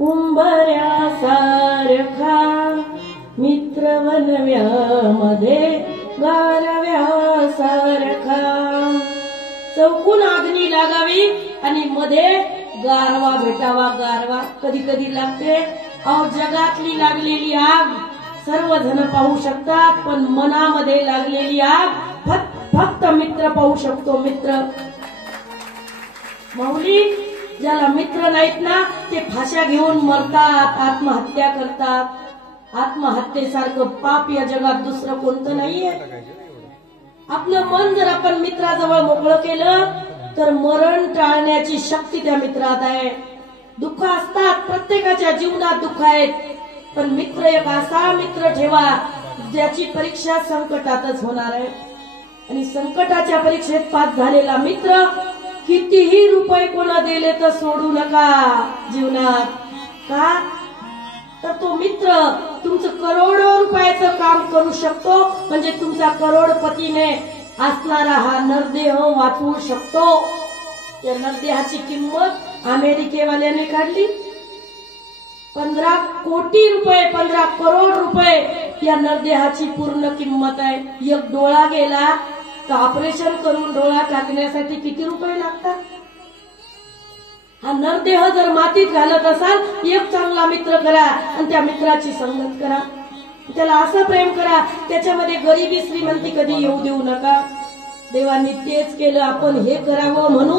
उंबऱ्यासारखा मित्र वनव्यामध्ये गारव्यासारखा चौकून अग्नी लागावी आणि मध्ये गारवा भेटावा. गारवा कधी कधी लागते. अहो जगातली लागलेली आग सर्वजण पाहू शकतात, पण मनामध्ये लागलेली आग फक्त मित्र पाहू शकतो. मित्र माऊली ज्याला मित्र नाहीत ना ते फाश्या घेऊन मरतात, आत्महत्या करतात. आत्महत्येसारखं पाप या जगात दुसरं कोणतं नाहीये. आपलं मन जर आपण मित्राजवळ मोकळं केलं तर मरण टाळण्याची शक्ती त्या मित्रात आहे. दुःख असतात, प्रत्येकाच्या जीवनात दुःख आहेत, पण मित्र एक असा मित्र ठेवा ज्याची परीक्षा संकटातच होणार आहे. आणि संकटाच्या परीक्षेत पास झालेला मित्र कितीही रुपये कोणा दिले तर सोडू नका जीवनात. का तर तो मित्र तुमचं करोडो रुपयाचं काम करू शकतो, म्हणजे तुमचा करोडपतीने असणारा हा नरदेह वाचवू शकतो. त्या नरदेहाची किंमत अमेरिकेवाल्याने काढली 15 कोटी रुपये, 15 करोड रुपये या नरदेहाची पूर्ण किंमत आहे. एक डोळा गेला तर ऑपरेशन करून डोळा टाकण्यासाठी किती रुपये लागतात. हा नरदेह जर मातीत घालत असाल, एक चांगला मित्र करा आणि त्या मित्राची संगत करा. त्याला असं प्रेम करा त्याच्यामध्ये गरिबी श्रीमंती कधी येऊ देऊ नका. देवानी तेच केलं, आपण हे करावं म्हणून